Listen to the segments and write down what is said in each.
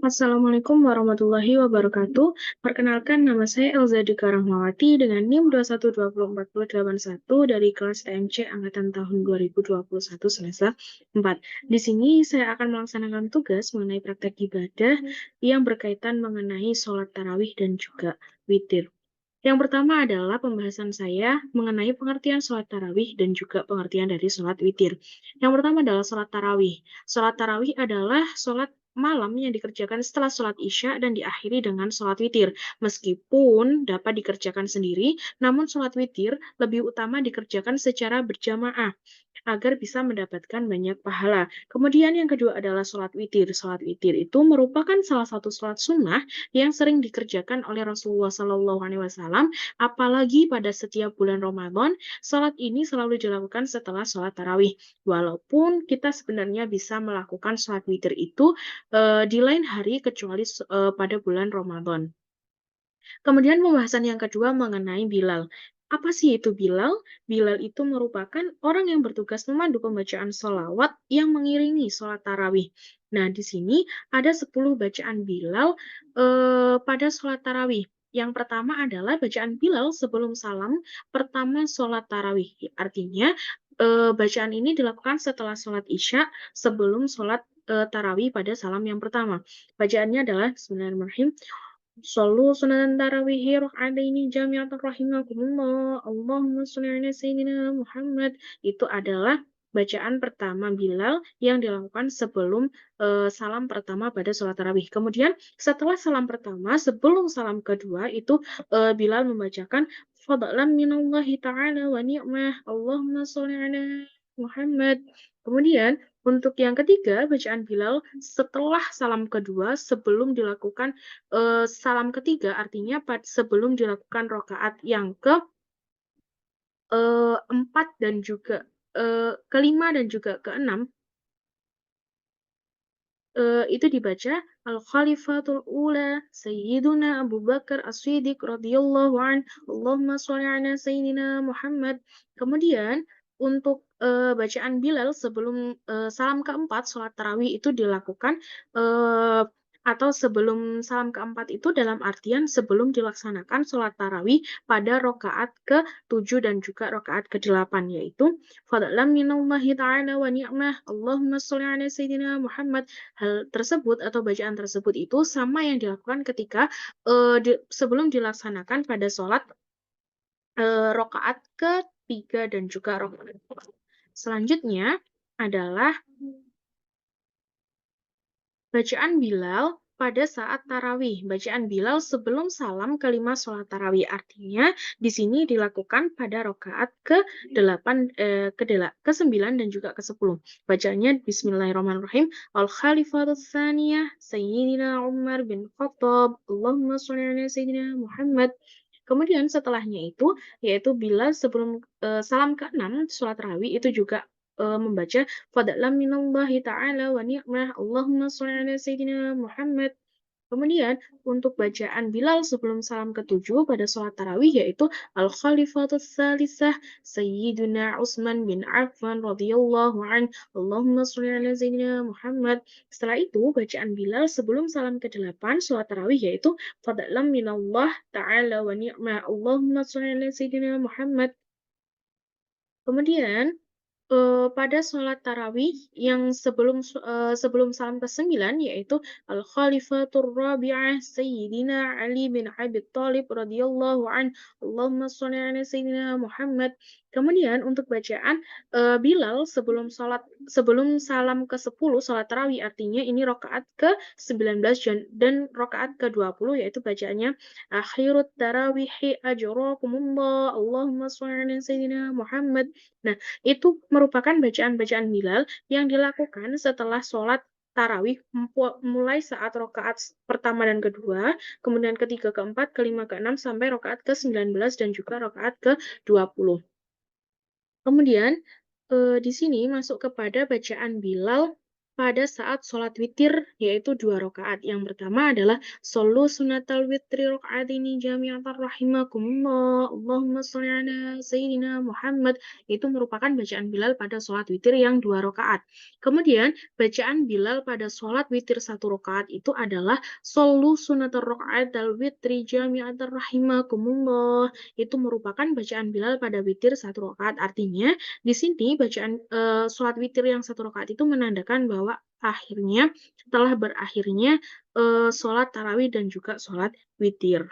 Assalamualaikum warahmatullahi wabarakatuh. Perkenalkan, nama saya Elza Dika Rahmawati dengan NIM 2124081 dari kelas TMC Angkatan tahun 2021 semester 4. Di sini saya akan melaksanakan tugas mengenai praktek ibadah yang berkaitan mengenai sholat tarawih dan juga witir. Yang pertama adalah pembahasan saya mengenai pengertian sholat tarawih dan juga pengertian dari sholat witir. Yang pertama adalah sholat tarawih. Sholat tarawih adalah sholat malam yang dikerjakan setelah sholat isya dan diakhiri dengan sholat witir. Meskipun dapat dikerjakan sendiri, namun sholat witir lebih utama dikerjakan secara berjamaah agar bisa mendapatkan banyak pahala. Kemudian yang kedua adalah sholat witir. Sholat witir itu merupakan salah satu sholat sunnah yang sering dikerjakan oleh Rasulullah SAW, apalagi pada setiap bulan Ramadan. Sholat ini selalu dilakukan setelah sholat tarawih. Walaupun kita sebenarnya bisa melakukan sholat witir itu di lain hari kecuali pada bulan Ramadan. Kemudian pembahasan yang kedua mengenai Bilal. Apa sih itu Bilal? Bilal itu merupakan orang yang bertugas memandu pembacaan sholawat yang mengiringi sholat tarawih. Nah, di sini ada 10 bacaan Bilal pada sholat tarawih. Yang pertama adalah bacaan Bilal sebelum salam pertama sholat tarawih. Artinya, bacaan ini dilakukan setelah sholat isya sebelum sholat tarawih pada salam yang pertama. Bacaannya adalah Bismillahirrahmanirrahim. Shallu sunatan tarawihi rak'ataini jami'atan rahimakumullah. Allahumma sholli ala sayyidina Muhammad. Itu adalah bacaan pertama Bilal yang dilakukan sebelum salam pertama pada sholat tarawih. Kemudian setelah salam pertama, sebelum salam kedua itu Bilal membacakan fadlan minallahi ta'ala wa ni'mah. Allahumma sholli ala Muhammad. Kemudian untuk yang ketiga, bacaan Bilal setelah salam kedua sebelum dilakukan salam ketiga, artinya sebelum dilakukan rokaat yang ke empat dan juga kelima dan juga keenam, itu dibaca Al-Khalifatul Ula Sayyiduna Abu Bakar As-Siddiq radhiyallahu an Allahumma sholli ala Sayyidina Muhammad. Kemudian untuk bacaan Bilal sebelum salam keempat sholat tarawih itu dilakukan atau sebelum salam keempat itu dalam artian sebelum dilaksanakan sholat tarawih pada rokaat ke-7 dan juga rokaat ke-8, yaitu fadlan minallahi ta'ala wa ni'mah Allahumma sholli ala Sayyidina Muhammad. Hal tersebut atau bacaan tersebut itu sama yang dilakukan ketika sebelum dilaksanakan pada sholat rokaat ke-3 dan juga rokaat. Selanjutnya adalah bacaan Bilal pada saat tarawih. Bacaan Bilal sebelum salam kelima sholat tarawih. Artinya di sini dilakukan pada rokaat ke-8, ke-9 dan juga ke-10. Bacaannya Bismillahirrahmanirrahim. Al-Khalifatul Tsaniyah Sayyidina Umar bin Khattab. Allahumma sholli ala Sayyidina Muhammad. Kemudian setelahnya itu, yaitu Bilal sebelum salam ke-6 sholat tarawih itu juga membaca fadlan minallahi ta'ala wa ni'mah Allahumma sholli ala Sayyidina Muhammad. Kemudian untuk bacaan Bilal sebelum salam ke-7 pada sholat tarawih yaitu Al-Khalifatul Tsalitsah Sayyiduna Utsman bin Affan radhiyallahu an Allahumma sholli ala Sayyidina Muhammad. Setelah itu bacaan Bilal sebelum salam ke-8 sholat tarawih yaitu fadlan minallah ta'ala wa ni'mah Allahumma sholli ala Sayyidina Muhammad. Kemudian pada sholat tarawih yang sebelum salam ke-9 yaitu Al-Khalifatur Rabi'ah Sayyidina Ali bin Abi Thalib radhiyallahu an Allahumma sholli ala Sayyidina Muhammad. Kemudian untuk bacaan Bilal sebelum salam ke-10 sholat tarawih, artinya ini rokaat ke-19 dan rokaat ke-20 yaitu bacaannya akhirut tarawihi ajrakumullah Allahumma sholli ala Sayyidina Muhammad. Nah, itu merupakan bacaan-bacaan Bilal yang dilakukan setelah sholat tarawih mulai saat rokaat pertama dan kedua, kemudian ketiga, keempat, kelima, keenam, sampai rokaat ke-19 dan juga rokaat ke-20. Kemudian di sini masuk kepada bacaan Bilal pada saat sholat witir, yaitu 2 rakaat. Yang pertama adalah shollu sunatal witri raka'ataini jami'atan rahimakumullah. Allahumma sholli ala sayyidina Muhammad. Itu merupakan bacaan Bilal pada sholat witir yang 2 rakaat. Kemudian, bacaan Bilal pada sholat witir 1 rakaat itu adalah shollu sunatal raka'atal witri jami'atan rahimakumullah. Itu merupakan bacaan Bilal pada witir 1 rakaat. Artinya, di sini bacaan sholat witir yang 1 rakaat itu menandakan bahwa akhirnya setelah berakhirnya sholat tarawih dan juga sholat witir.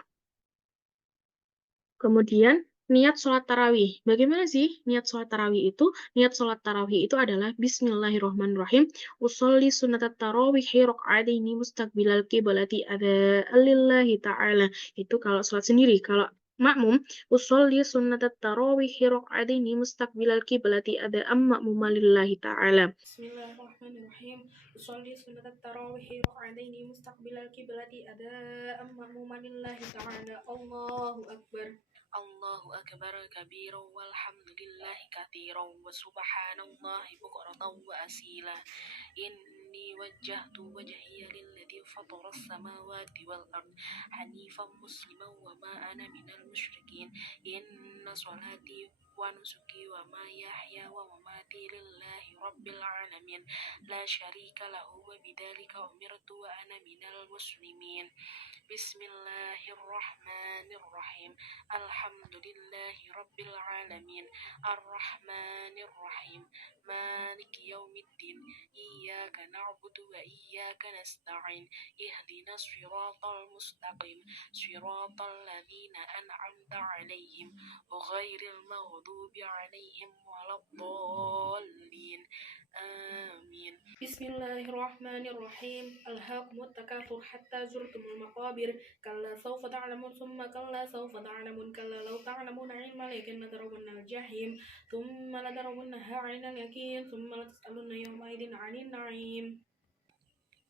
Kemudian niat sholat tarawih. Bagaimana sih niat sholat tarawih itu? Niat sholat tarawih itu adalah Bismillahirrahmanirrahim. Usolli sunatat tarawih rok'ataini mustaqbilal qiblati ada lillahi ta'ala. Itu kalau sholat sendiri. Kalau makmum, usolli sunatat tarawih rok'ataini mustaqbilal qiblati ada makmum lillahi ta'ala. Bismillahirrahmanirrahim. Usolli sunnat tarawih rakaataini mustaqbilal qiblati adaan ma'muman lillahi ta'ala. Allahu akbar. Allahu akbar kabiran walhamdulillahi katsiran wa subhanallahi bukratan wa asila. Inni wajjahtu wajhiya lilladzi fatara as-samawati wal ard hanifan musliman wa ma ana minal musyrikin. Inna salati wa nusuki wa mahyaya wa mamati lillahi rabbil alamin la syarika lahu wa bidzalika umirtu wa ana minal muslimin. Bismillahirrahmanirrahim. Alhamdulillahi rabbil alamin. Arrahmanirrahim. Maliki yaumiddin. Iyyaka na'budu wa iyyaka nasta'in. Ihdinas siratal mustaqim. Siratal ladzina an'amta 'alaihim ghairil maghdubi 'alaihim waladdallin. Amin. Bismillahirrahmanirrahim. Alhaakumut takatsur hatta zurtumul maqabir. Kalla sawfa ta'lamun thumma kalla sawfa ta'lamun kalla law ta'lamuna 'ilmal yaqin latarawunnal jahim thumma latarawunnaha 'ainal yaqin thumma latus'alunna yawma idin 'anil na'im.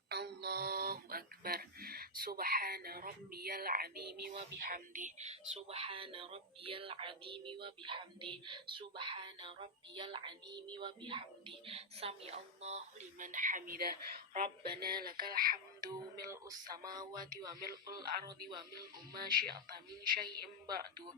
Allahu akbar. Subhana rabbiyal azimi wa bihamdi. Subhana rabbiyal azimi wa bihamdi. Subhana rabbiyal azimi wa bihamdi. Sami Allahu liman hamidah. Rabbana lakal hamdu mil'us samawati wa mil'ul ardi wa mil'u ma syi'ta min syai'in ba'du.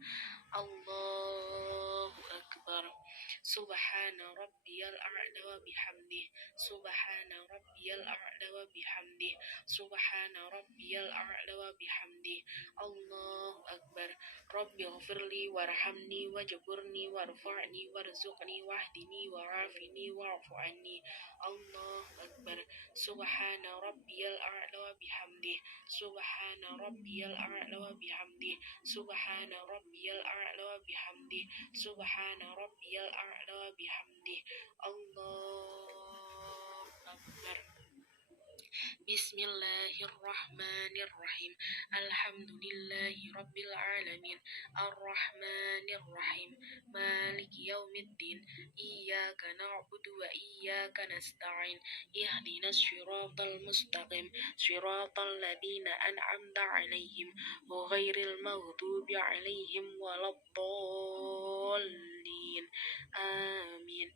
Allahu akbar. Subhana rabbiyal a'la wa bihamdi. Subhana rabbiyal a'la wa bihamdi. Subhana rabbiyal a'la wa bihamdi. Allahu akbar. Rabbi ghfirli warhamni wajburni warfa'ni warzuqni wahdini wa'afini wa'fu anni. Allahu akbar. Subhana rabbiyal a'la wa bihamdi. Subhana rabbiyal a'la wa bihamdi. Subhana rabbiyal a'la wa bihamdi. Subhana rabbiyal a'la wa bihamdi. Allahu akbar. Bismillahirrahmanirrahim. Alhamdulillahi rabbil alamin. Arrahmanirrahim. Maliki yaumiddin. Iyyaka na'budu wa iyyaka nasta'in. Ihdinas siratal mustaqim. Siratal ladzina an'amta 'alaihim ghairil maghdubi 'alaihim waladdallin. Amin.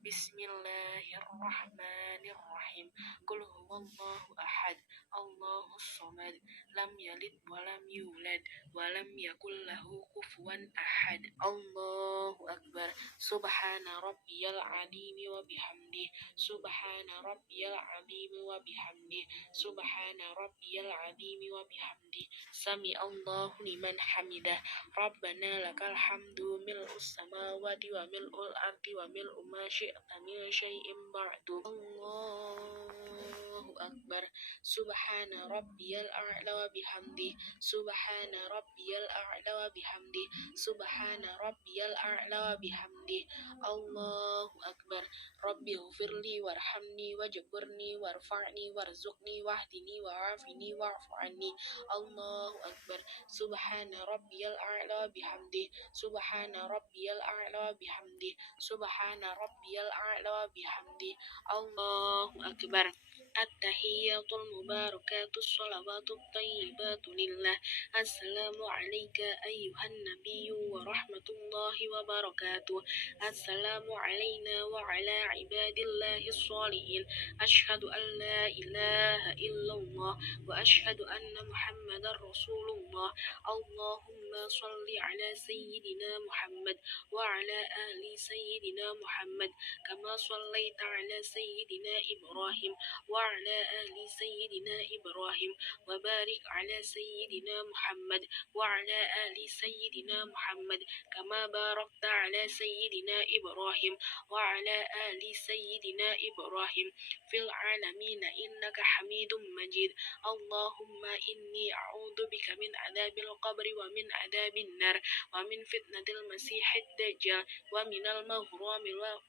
Bismillahirrahmanirrahim. Qul huwallahu ahad. Allahus samad. Lam yalid wa lam yulad wa lam yakul lahu kufuwan ahad. Allahu akbar. Subhana rabbiyal azimi wa bihamdi. Subhana rabbiyal azimi wa bihamdi. Subhana rabbiyal azimi wa bihamdi. Sami Allahu liman hamidah. Rabbana lakal hamdu mil'us samawati wa mil'ul ardi wa mil'u ma syi'ta min syai'in ba'du. Allahu akbar. Subhana rabbiyal a'la wa bihamdi. Subhana rabbiyal a'la wa bihamdi. Subhana rabbiyal a'la wa bihamdi. Allahu akbar. Rabbi ghfirli warhamni wajburni warfa'ni warzuqni wahdini wa'afini wa'fu anni. Allahu akbar. Subhana rabbiyal a'la wa bihamdi. Subhana rabbiyal a'la wa bihamdi. Subhana rabbiyal a'la wa bihamdi. Allahu akbar. التحيات المباركات الصلوات الطيبات لله. السلام عليك أيها النبي ورحمة الله وبركاته. السلام علينا وعلى عباد الله الصالحين. أشهد أن لا إله إلا الله وأشهد أن محمدا رسول الله. اللهم صل على سيدنا محمد وعلى آل سيدنا محمد كما صليت على سيدنا إبراهيم وعلى آل سيدنا إبراهيم وبارك على سيدنا محمد وعلى آل سيدنا محمد كما باركت على سيدنا إبراهيم وعلى آل سيدنا إبراهيم في العالمين إنك حميد مجيد. اللهم إني أعوذ بك من عذاب القبر ومن عذاب النار ومن فتنة المسيح الدجال ومن المغرام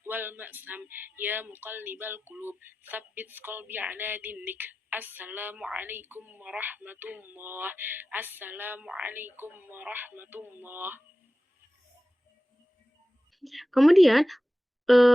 والمأسم يا مقلب القلوب ثبت قلبي على دينك. السلام عليكم ورحمة الله. السلام عليكم ورحمة الله.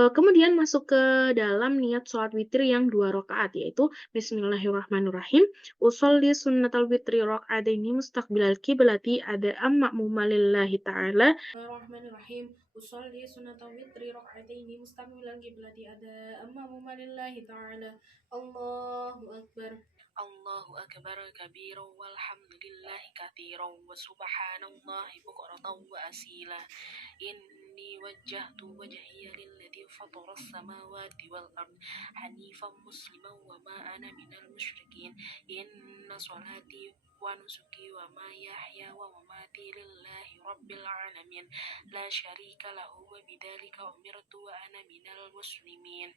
Kemudian masuk ke dalam niat sholat witir yang 2 rakaat, yaitu Bismillahirrahmanirrahim. Usolli sunnatal witri raka'ataini mustaqbilal qiblati ada ma'muma lillahi ta'ala. Bismillahirrahmanirrahim. Usolli sunnatal witri raka'ataini mustaqbilal qiblati ada ma'muma lillahi ta'ala. Allahu akbar. Allahu akbar kabira walhamdulillahi katsira wa subhanallahi bukratan wa asila. Inni wajjahtu wajhiya lilladzi fatara as-samawati wal ard hanifan musliman wa ma ana minal musyrikin. Inna salati wa nusuki wa mahyaya wa mamati lillahi rabbil alamin la syarika lahu wa bidzalika umirtu wa ana minal muslimin.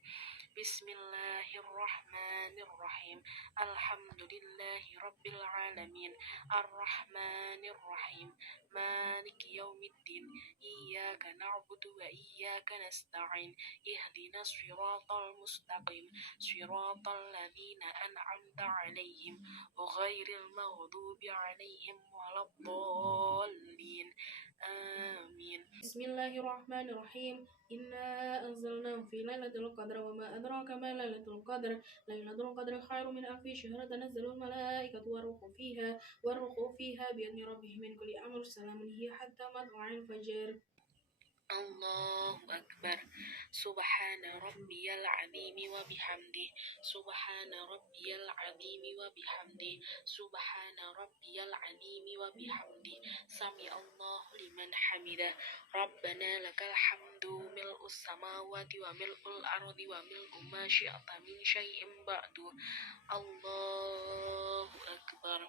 Bismillahirrahmanirrahim. Alhamdulillahi rabbil alamin. Ar-Rahmanir-Rahim. Maliki yaumiddin. Iyyaka na'budu wa iyyaka nasta'in. Ihdinas siratal mustaqim. Siratal ladzina an'amta 'alaihim ghairil maghdubi 'alaihim waladdallin. Amin. Bismillahirrahmanirrahim. Inna anzalnahu fi lailatul qadr wa ma adraka ma lailatul qadr. Lailatul qadri khairum min alfi syahr. Tanazzalul malaikatu waruhu fiha bi'idni rabbihim min kulli amr. Salamun hiya hatta matla'il fajr. Allahu akbar. Subhana rabbiyal azimi wa bihamdi. Subhana rabbiyal azimi wa bihamdi. Subhana rabbiyal azimi wa bihamdi. Sami Allahu liman hamidah. Rabbana lakal hamdu mil'us samawati wa mil'ul ardi wa mil'u ma syi'ta min syai'in ba'du. Allahu akbar.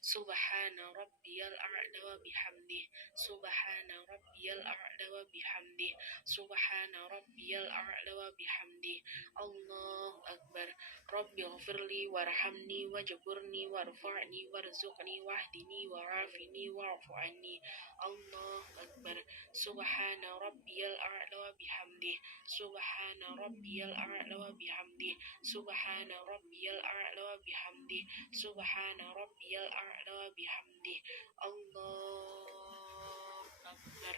Subhana rabbiyal a'la wa bihamdi. Subhana rabbiyal a'la wa bihamdi. Subhana rabbiyal a'la wa bihamdi. Allahu akbar. Rabbi ghfirli warhamni wajburni warfa'ni warzuqni wahdini wa'afini wa'fu anni. Allahu akbar. Subhana rabbiyal a'la wa bihamdi. Subhana rabbiyal a'la wa bihamdi. Subhana rabbiyal a'la wa bihamdi. Subhana rabbiyal a'la wa bihamdi. Allahu akbar.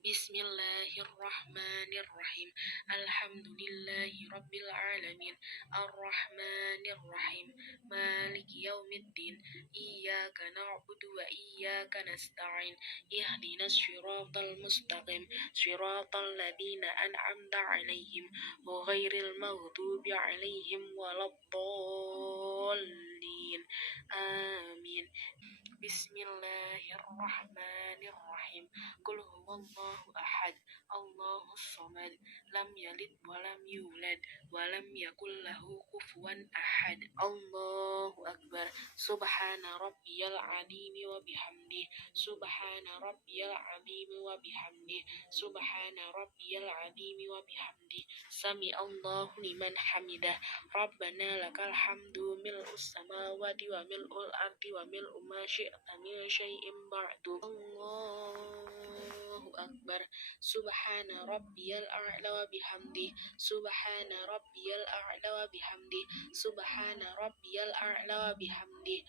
Bismillahirrahmanirrahim. Alhamdulillahi rabbil alamin. Ar-Rahmanir-Rahim. Maliki yaumiddin. Iyyaka na'budu wa iyyaka nasta'in. Ihdinas siratal mustaqim. Siratal ladzina an'amta 'alaihim ghairil maghdubi 'alaihim waladdallin. Amin. Bismillahirrahmanirrahim. Qul huwallahu ahad. Allahus samad. Lam yalid wa lam yulad wa lam yakul lahu kufuwan ahad. Allahu akbar. Subhana rabbiyal azimi wa bihamdi. Subhana rabbiyal azimi wa bihamdi. Subhana rabbiyal azimi wa bihamdi. Sami Allahu liman hamidah. Rabbana lakal hamdu mil'us samawati wa mil'ul ardi wa mil'u ma syi'ta min syai'in ba'du. Allahu أكبر سبحان ربي الأعلى وبحمده سبحان ربي الأعلى وبحمده سبحان ربي الأعلى وبحمده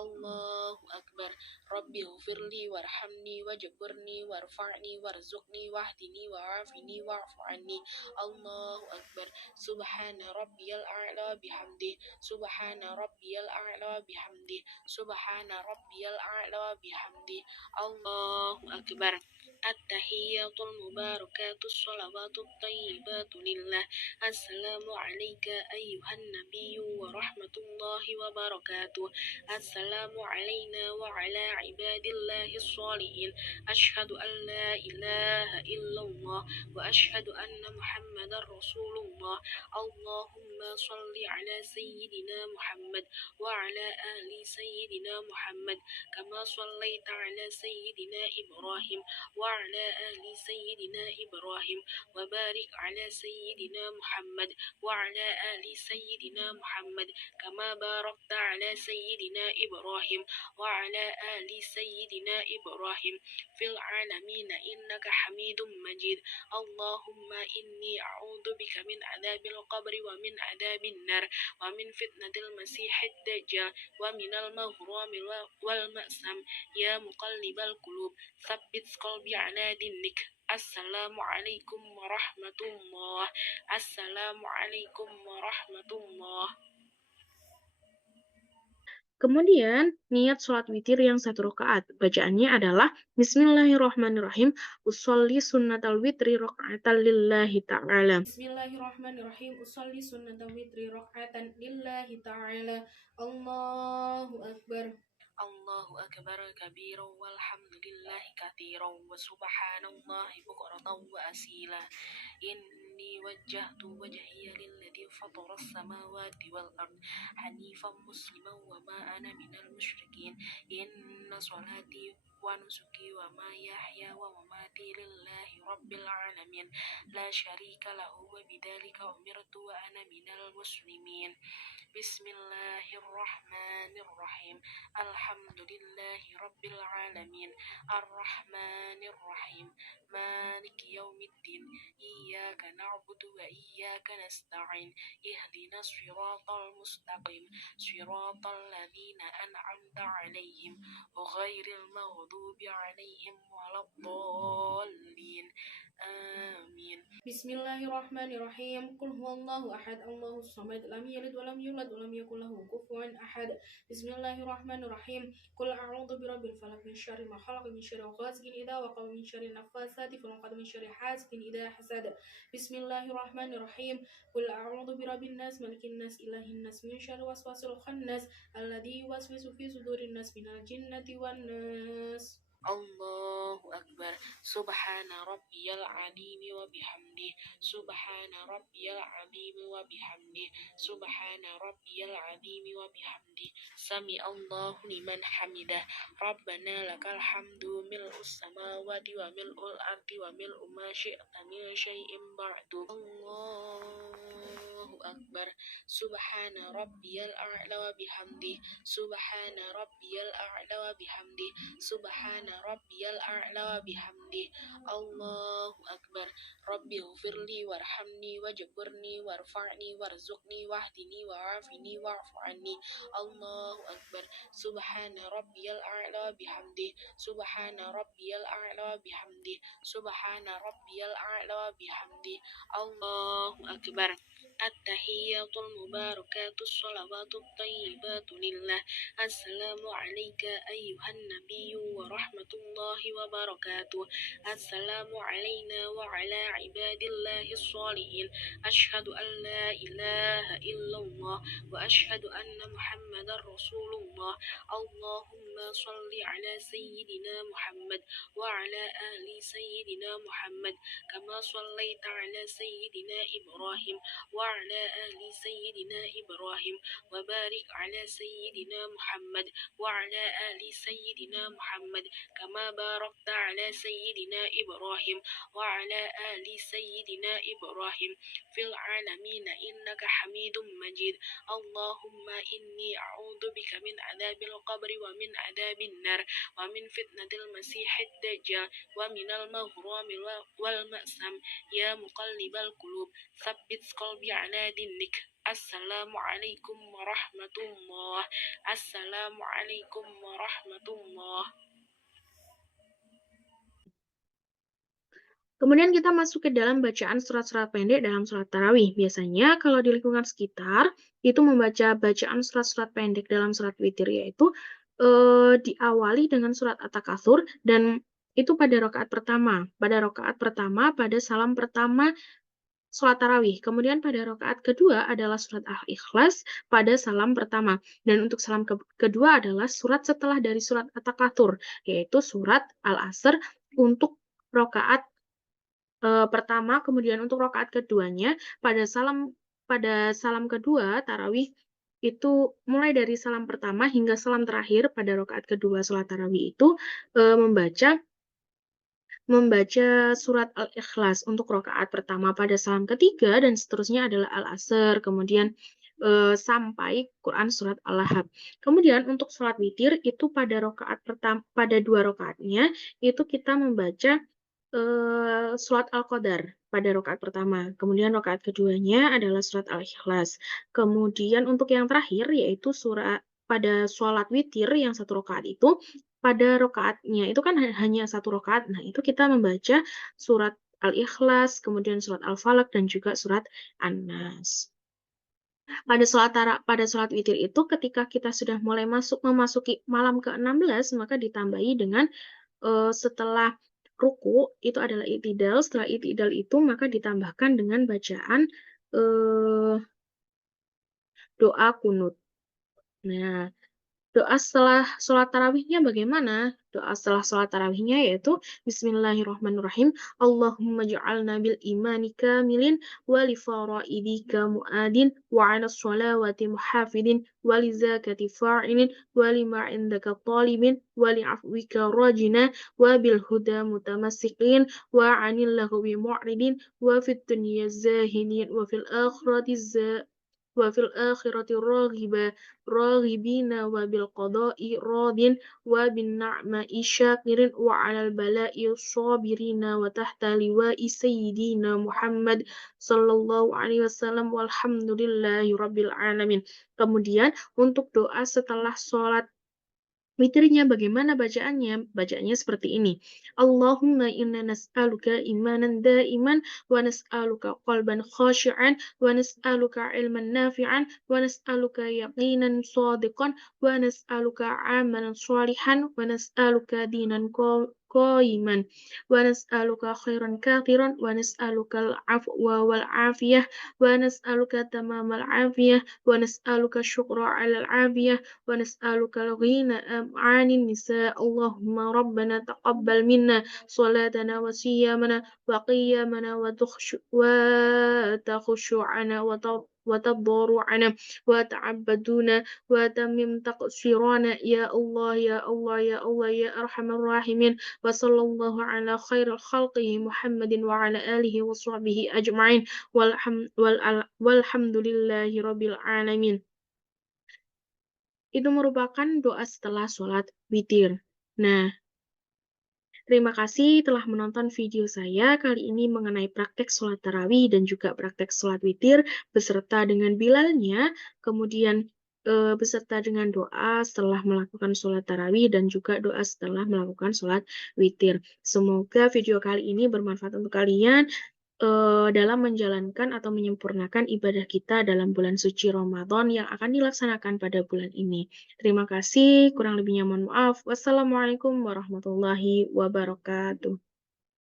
الله أكبر ربي اغفر لي وارحمني واجبرني وارفعني وارزقني واهدني وعافني واعف عني الله أكبر سبحان ربي الأعلى بحمده سبحان ربي الأعلى بحمده سبحان ربي الأعلى بحمده الله أكبر التحيات المباركات الصلوات الطيبات لله السلام عليك أيها النبي ورحمة الله وبركاته السلام علينا وعلى عباد الله الصالحين أشهد أن لا إله إلا الله وأشهد أن محمد رسول الله اللهم صل على سيدنا محمد وعلى آل سيدنا محمد كما صليت على سيدنا إبراهيم وعلى آل سيدنا إبراهيم وبارك على سيدنا محمد وعلى آل سيدنا محمد كما باركت على سيدنا إبراهيم وعلى آل سيدنا إبراهيم في العالمين إنك حميد مجيد اللهم إني أعوذ بك من عذاب القبر ومن عذاب النار ومن فتنة المسيح الدجال ومن المغرام والمأسم يا مقلب القلوب ثبت قلبي على دينك السلام عليكم ورحمة الله السلام عليكم ورحمة الله. Kemudian, niat sholat witir yang 1 rakaat. Bacaannya adalah Bismillahirrahmanirrahim. Usolli sunnatal witri rakaatan lillahi ta'ala. Bismillahirrahmanirrahim. Usolli sunnatal witri rakaatan lillahi ta'ala. Allahu Akbar. Allahu Akbar kabira walhamdulillahi katsira wa subhanallahi bukratan wa asila. Inni wajjahtu wajhiya lilladzi fatara as-samawati wal ard hanifan musliman wa ma ana minal musyrikin. Inna salati wa nusuki wa mahyaya wa mamati lillahi rabbil alamin la syarika lahu wa bidzalika umirtu wa ana minal muslimin. Bismillahirrahmanirrahim. Alhamdulillahi rabbil alamin arrahmanir rahim maliki yaumiddin iyyaka na'budu wa iyyaka nasta'in ihdinas siratal mustaqim siratal ladzina an'amta 'alaihim ghairil maghdubi 'alaihim waladdallin amin. Bismillahirrahmanirrahim. Qul huwallahu ahad Allahus samad lam yalid wa lam yulad wa lam yakul lahu kufuwan ahad. Bismillahirrahmanirrahim. Qul a'udzu birabbil falaq min syarri ma khalaq min syarri ghasiqin idza waqab min syarri naffasati fil 'uqad min syarri hasidin idza hasad. Bismillahirrahmanirrahim. Qul a'udzu birabbin nas malikin nas ilahin nas min syarri waswasil khannas alladzi yuwaswisu fi sudurin nas minal jinnati wan nas. Allahu Akbar. Subhana rabbiyal azimi wa bihamdi. Subhana rabbiyal azimi wa bihamdi. Subhana rabbiyal azimi wa bihamdi. Sami Allahu liman hamidah. Rabbana lakal hamdu mil'us samawati wa mil'ul ardi wa mil'u ma syi'ta min syai'in ba'du. Allahu Akbar. Subhana rabbiyal a'la wa bihamdi. Subhana rabbiyal a'la wa bihamdi. Subhana rabbiyal a'la wa bihamdi. Allahu Akbar. Rabbi ighfirli warhamni wajburni warfa'ni warzuqni wahdini wa'afini wa'fu anni. Allahu Akbar. Subhana rabbiyal a'la wa bihamdi. Subhana rabbiyal a'la wa bihamdi. Subhana rabbiyal a'la wa bihamdi. Allahu Akbar. At-tahiyyatul mubarakatus shalawatut thayyibatu lillah. Assalamu alayka ayyuhan nabiyyu wa rahmatullahi wa barakatuh. Assalamu alayna wa ala ibadillahi sholihin. Ashhadu an la ilaha illallah wa ashhadu anna muhammadar rasulullah. Allahumma salli ala sayyidina Muhammad wa ala ali sayyidina Muhammad kama sallaita ala sayyidina Ibrahim wa وعلى آل سيدنا إبراهيم وبارك على سيدنا محمد وعلى آل سيدنا محمد كما باركت على سيدنا إبراهيم وعلى آل سيدنا إبراهيم في العالمين إنك حميد مجيد اللهم إني أعوذ بك من عذاب القبر ومن عذاب النار ومن فتنة المسيح الدجال ومن المغرام والمأسم يا مقلب القلوب ثبت قلبي على دينك السلام عليكم ورحمة الله السلام عليكم ورحمة الله. Kemudian kita masuk ke dalam bacaan surat-surat pendek dalam sholat tarawih. Biasanya kalau di lingkungan sekitar itu membaca bacaan surat-surat pendek dalam sholat witir, yaitu diawali dengan surat At-Takatsur dan itu pada rakaat pertama. Pada rakaat pertama pada salam pertama sholat tarawih. Kemudian pada rakaat kedua adalah surat Al-Ikhlas pada salam pertama. Dan untuk salam kedua adalah surat setelah dari surat At-Takatsur, yaitu surat Al-Asr untuk rakaat pertama. Kemudian untuk rakaat keduanya pada salam kedua tarawih itu mulai dari salam pertama hingga salam terakhir pada rakaat kedua sholat tarawih itu membaca surat Al-Ikhlas untuk rakaat pertama pada salam ketiga dan seterusnya adalah Al-Asr, kemudian sampai Quran surat Al-Lahab. Kemudian untuk sholat witir itu pada rakaat pertama, pada dua rakaatnya itu kita membaca surat Al-Qadar pada rakaat pertama. Kemudian rakaat keduanya adalah surat Al-Ikhlas. Kemudian untuk yang terakhir yaitu surat pada sholat witir yang satu rakaat itu pada rakaatnya itu kan hanya satu rakaat. Nah, itu kita membaca surat Al-Ikhlas, kemudian surat Al-Falaq dan juga surat An-Nas. Pada sholat witir itu ketika kita sudah mulai memasuki malam ke-16 maka ditambahi dengan setelah ruku itu adalah i'tidal. Setelah i'tidal itu maka ditambahkan dengan bacaan doa kunut. Nah, doa setelah sholat tarawihnya bagaimana? Doa setelah sholat tarawihnya yaitu Bismillahirrahmanirrahim. Allahumma ja'alna bil imani kamilin wa li faraidika mu'adin wa 'ala sholawati muhafidin wa li zakati fa'ilin wa li ma 'indaka talibin wa li 'afwika rajina wa bil huda mutamassikin wa 'anil lahwi mu'ridin wa fit dunya zahidin wa fil akhirati راغبين وبالقضاء راض وبالنعماء شاكر وعلى البلاء صابرين وتحت لواء سيدنا محمد صلى الله عليه wasallam walhamdulillahi rabbil alamin. Kemudian untuk doa setelah sholat witirnya bagaimana bacaannya? Bacaannya seperti ini. Allahumma inna nas'aluka imanan da'iman wa nas'aluka qalban khashi'an wa nas'aluka ilman nafi'an wa nas'aluka yaqinan shadiqan wa nas'aluka amalan shalihan wa nas'aluka dinan قائما ونسألك خيرا كثيرا ونسألك العفو والعافية ونسألك تمام العافية ونسألك الشكر على العافية ونسألك الغنى عن النساء اللهم ربنا تقبل منا صلاتنا وصيامنا وقيامنا وتخشعنا وتضرعنا وتعبدنا وتمم تقصيرنا يا الله يا الله يا الله يا أرحم الراحمين وصلى الله على خير خلقه محمد وعلى آله وصحبه أجمعين والحمد لله رب العالمين. Itu merupakan doa setelah sholat witir. Nah, terima kasih telah menonton video saya kali ini mengenai praktek sholat tarawih dan juga praktek sholat witir beserta dengan bilalnya, kemudian beserta dengan doa setelah melakukan sholat tarawih dan juga doa setelah melakukan sholat witir. Semoga video kali ini bermanfaat untuk kalian dalam menjalankan atau menyempurnakan ibadah kita dalam bulan suci Ramadan yang akan dilaksanakan pada bulan ini. Terima kasih, kurang lebihnya mohon maaf. Wassalamualaikum warahmatullahi wabarakatuh.